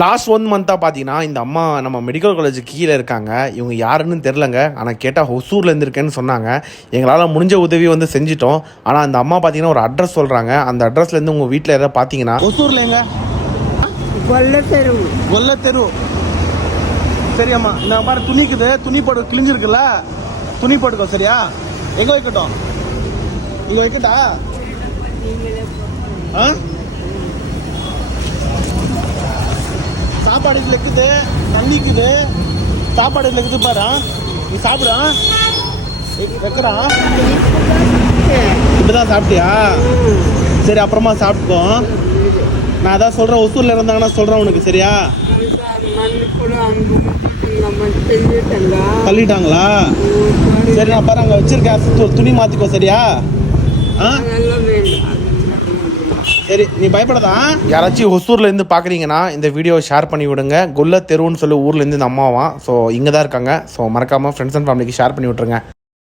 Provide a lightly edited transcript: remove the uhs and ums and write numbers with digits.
Last 1 மந்த்தாக பார்த்தீங்கன்னா இந்த அம்மா நம்ம மெடிக்கல் காலேஜ் கீழே இருக்காங்க. இவங்க யாருன்னு தெரிலங்க. ஆனால் கேட்டால் ஒசூரில் இருந்திருக்கேன்னு சொன்னாங்க. எங்களால் முடிஞ்ச உதவி வந்து செஞ்சிட்டோம். ஆனால் அந்த அம்மா பார்த்தீங்கன்னா ஒரு அட்ரஸ் சொல்கிறாங்க. அந்த அட்ரஸ்லேருந்து உங்கள் வீட்டில் எதாவது பார்த்தீங்கன்னா ஒசூரில் எங்க கொல்ல தெரு. சரி அம்மா, இந்த மாதிரி துணிக்குது, துணி போட்டு கிழிஞ்சிருக்குல்ல, துணி போட்டுக்கோ. சரியா? எங்கே வைக்கட்டும்? இங்கே வைக்கட்டா? ஆ, சாப்பாடு இதில் இருக்குது, தண்ணிக்குது, சாப்பாடு இதில் இருக்குது பாரு. நீ சாப்பிடா வைக்கிறா. இப்படிதான் சாப்பிட்டியா? சரி, அப்புறமா சாப்பிட்டுக்கோ. நான் அதான் சொல்கிறேன், ஒசூரில் இருந்தாங்கன்னா சொல்கிறேன் உனக்கு. சரியா? தள்ளிட்டாங்களா? சரி, நான் பாரு அங்கே வச்சிருக்கேன், துணி மாற்றிக்கோ. சரியா? ஆ, சரி, நீ பயப்படாதா. யாராச்சும் ஒசூர்லேருந்து பார்க்குறீங்கன்னா இந்த வீடியோவை ஷேர் பண்ணி விடுங்க. கொல்ல தெருன்னு சொல்லி ஊர்லேருந்து இந்த அம்மாவாம். ஸோ இங்கே தான் இருக்காங்க. ஸோ மறக்காமல் ஃப்ரெண்ட்ஸ் அண்ட் ஃபேமிலிக்கு ஷேர் பண்ணி விட்ருங்க.